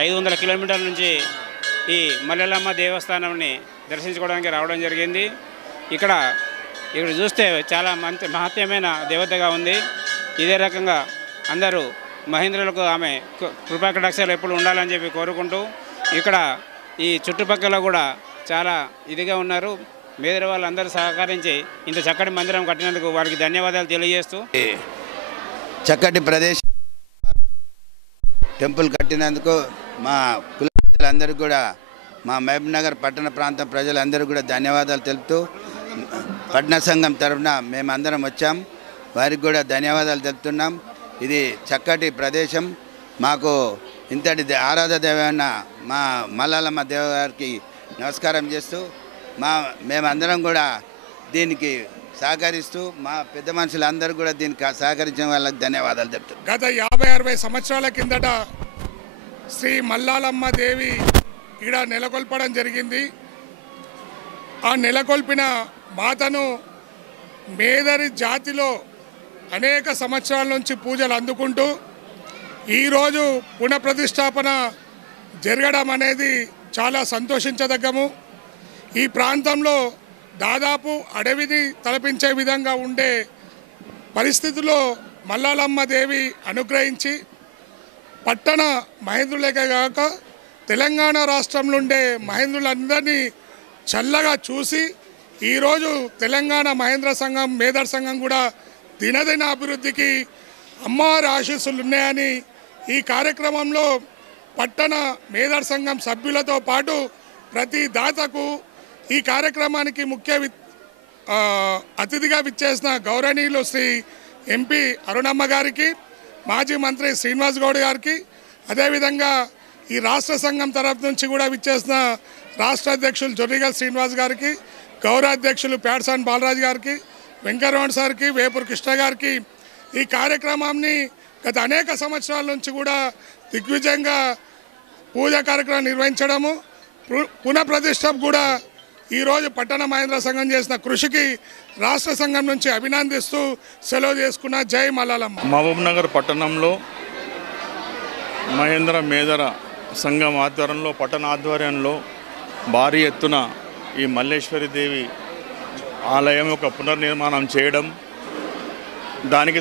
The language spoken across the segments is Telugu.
500 కిలోమీటర్ల నుంచి ఈ మల్లెలమ్మ దేవస్థానాన్ని దర్శించుకోవడానికి రావడం జరిగింది. ఇక్కడ చూస్తే చాలా మహత్యమైన దేవతగా ఉంది. ఇదే రకంగా అందరూ మహేంద్రులకు ఆమె కృపాకటాక్షాలు ఎప్పుడు ఉండాలని చెప్పి కోరుకుంటూ ఇక్కడ ఈ చుట్టుపక్కల కూడా చాలా ఇదిగా ఉన్నారు. మేదర వాళ్ళందరూ సహకరించి ఇంత చక్కటి మందిరం కట్టినందుకు వారికి ధన్యవాదాలు తెలియజేస్తూ, చక్కటి ప్రదేశం టెంపుల్ కట్టినందుకు మా కుల పెద్దలందరూ కూడా, మా మహబూబ్ నగర్ పట్టణ ప్రాంతం ప్రజలందరూ కూడా ధన్యవాదాలు తెలుపుతూ, పట్టణ సంఘం తరఫున మేమందరం వచ్చాం, వారికి కూడా ధన్యవాదాలు తెలుపుతున్నాం. ఇది చక్కటి ప్రదేశం. మాకు ఇంతటి ఆరాధ దేవన్న మా మల్లెలమ్మ దేవ గారికి నమస్కారం చేస్తూ మేమందరం కూడా దీనికి సహకరిస్తూ మా పెద్ద మనుషులందరూ కూడా దీనికి సహకరించిన వాళ్ళకి ధన్యవాదాలు చెప్తారు. గత 50-60 సంవత్సరాల కిందట శ్రీ మల్లెలమ్మ దేవి ఈడ నెలకొల్పడం జరిగింది. ఆ నెలకొల్పిన మాతను మేదరి జాతిలో అనేక సంవత్సరాల నుంచి పూజలు అందుకుంటూ ఈరోజు పునఃప్రతిష్టాపన జరగడం అనేది చాలా సంతోషించదగ్గము. ఈ ప్రాంతంలో దాదాపు అడవిని తలపించే విధంగా ఉండే పరిస్థితుల్లో మల్లెలమ్మ దేవి అనుగ్రహించి పట్టణ మహేంద్రులకే కాక తెలంగాణ రాష్ట్రంలో ఉండే మహేంద్రులందరినీ చల్లగా చూసి ఈరోజు తెలంగాణ మహేంద్ర సంఘం మేదర్ సంఘం కూడా దినదిన అభివృద్ధికి అమ్మవారి ఆశీస్సులు ఉన్నాయని ఈ కార్యక్రమంలో పట్టణ మేదర్ సంఘం సభ్యులతో పాటు ప్రతి దాతకు ఈ కార్యక్రమానికి ముఖ్య అతిథిగా విచ్చేసిన గౌరవనీయులు శ్రీ ఎంపీ అరుణమ్మ గారికి, మాజీ మంత్రి శ్రీనివాస్ గౌడ్ గారికి, అదేవిధంగా ఈ రాష్ట్ర సంఘం తరఫు నుంచి కూడా విచ్చేసిన రాష్ట్ర అధ్యక్షులు జొర్రిగల్ శ్రీనివాస్ గారికి, గౌరవ అధ్యక్షులు ప్యాడ్సాన్ బాలరాజు గారికి, వెంకరమణ సార్కి, వేపూర్ కృష్ణ గారికి ఈ కార్యక్రమాన్ని గత అనేక సంవత్సరాల నుంచి కూడా దిగ్విజయంగా పూజా కార్యక్రమం నిర్వహించడము, పునఃప్రతిష్ఠ కూడా ఈరోజు పట్టణ మహేంద్ర సంఘం చేసిన కృషికి రాష్ట్ర సంఘం నుంచి అభినందిస్తూ సెలవు చేసుకున్న. జై మల్లెలమ్మ. మహబూబ్ నగర్ పట్టణంలో మహేంద్ర మేదర సంఘం ఆధ్వర్యంలో, పట్టణ ఆధ్వర్యంలో భారీ ఎత్తున ఈ మల్లేశ్వరి దేవి ఆలయం యొక్క పునర్నిర్మాణం చేయడం, దానికి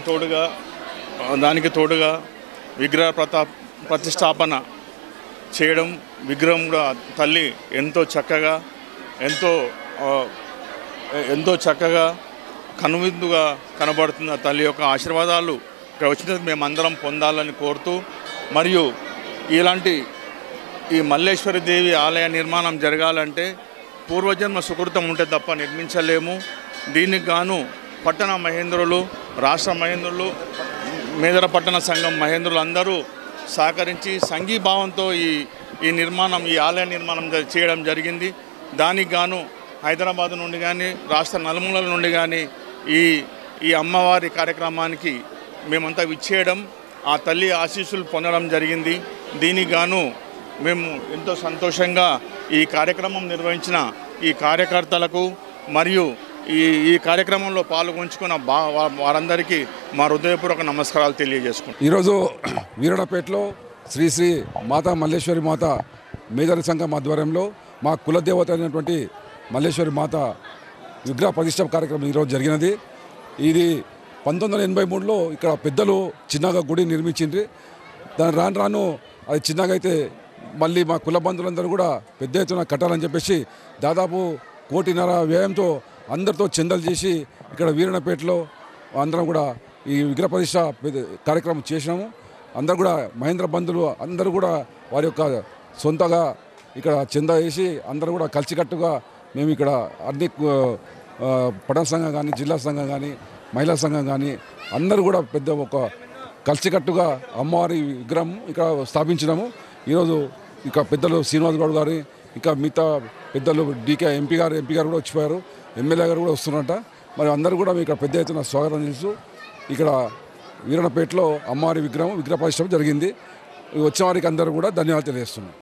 తోడుగా విగ్రహ ప్రతిష్టాపన చేయడం, విగ్రహం కూడా తల్లి ఎంతో చక్కగా కనువిందుగా కనబడుతున్న తల్లి యొక్క ఆశీర్వాదాలు ఇక్కడ వచ్చినందుకు మేమందరం పొందాలని కోరుతూ, మరియు ఇలాంటి ఈ మల్లేశ్వరి దేవి ఆలయ నిర్మాణం జరగాలంటే పూర్వజన్మ సుకృతం ఉంటే తప్ప నిర్మించలేము. దీనికి గాను పట్టణ మహేంద్రులు, రాష్ట్ర మహేంద్రులు, మేదర పట్టణ సంఘం మహేంద్రులు అందరూ సహకరించి సంఘీభావంతో ఈ ఆలయ నిర్మాణం చేయడం జరిగింది. దానికి గాను హైదరాబాద్ నుండి కానీ రాష్ట్ర నలుమూలల నుండి కానీ ఈ అమ్మవారి కార్యక్రమానికి మేమంతా విచ్చేయడం, ఆ తల్లి ఆశీస్సులు పొందడం జరిగింది. దీనికి గాను మేము ఎంతో సంతోషంగా ఈ కార్యక్రమం నిర్వహించిన ఈ కార్యకర్తలకు మరియు ఈ కార్యక్రమంలో పాల్గొంచుకున్న వారందరికీ మా హృదయపూర్వక నమస్కారాలు తెలియజేసుకుంటాం. ఈరోజు వీరడపేటలో శ్రీ శ్రీ మాతా మల్లేశ్వరి మాత మేదర సంఘం ఆధ్వర్యంలో మా కులదేవత అయినటువంటి మల్లేశ్వరి మాత విగ్రహ ప్రతిష్ఠ కార్యక్రమం ఈరోజు జరిగినది. ఇది 1983లో ఇక్కడ పెద్దలు చిన్నగా గుడి నిర్మించింది. దాని రాను అది చిన్నగా అయితే మళ్ళీ మా కుల బంధువులందరూ కూడా పెద్ద ఎత్తున కట్టాలని చెప్పేసి దాదాపు 1.5 కోటి వ్యయంతో అందరితో చందాలు చేసి ఇక్కడ వీరన్నపేటలో అందరం కూడా ఈ విగ్రహ ప్రతిష్ఠ కార్యక్రమం చేసినాము. అందరూ కూడా మహేంద్ర బంధువులు అందరూ కూడా వారి యొక్క సొంతగా ఇక్కడ చందా వేసి అందరూ కూడా కలిసికట్టుగా మేము ఇక్కడ అన్ని పట్టణ సంఘం కానీ, జిల్లా సంఘం కానీ, మహిళా సంఘం కానీ అందరూ కూడా పెద్ద ఒక కలిసికట్టుగా అమ్మవారి విగ్రహం ఇక్కడ స్థాపించినాము. ఈరోజు ఇక పెద్దలు శ్రీనివాస్ గౌడ్ గారు, ఇంకా మిగతా పెద్దలు ఎంపీ గారు కూడా వచ్చిపోయారు, ఎమ్మెల్యే గారు కూడా వస్తున్నారట. మరి అందరూ కూడా ఇక్కడ పెద్ద ఎత్తున స్వాగతం చేస్తూ ఇక్కడ వీరన్నపేటలో అమ్మవారి విగ్రహ ప్రతిష్ఠ జరిగింది. వచ్చిన వారికి అందరూ కూడా ధన్యవాదాలు తెలియజేస్తున్నాం.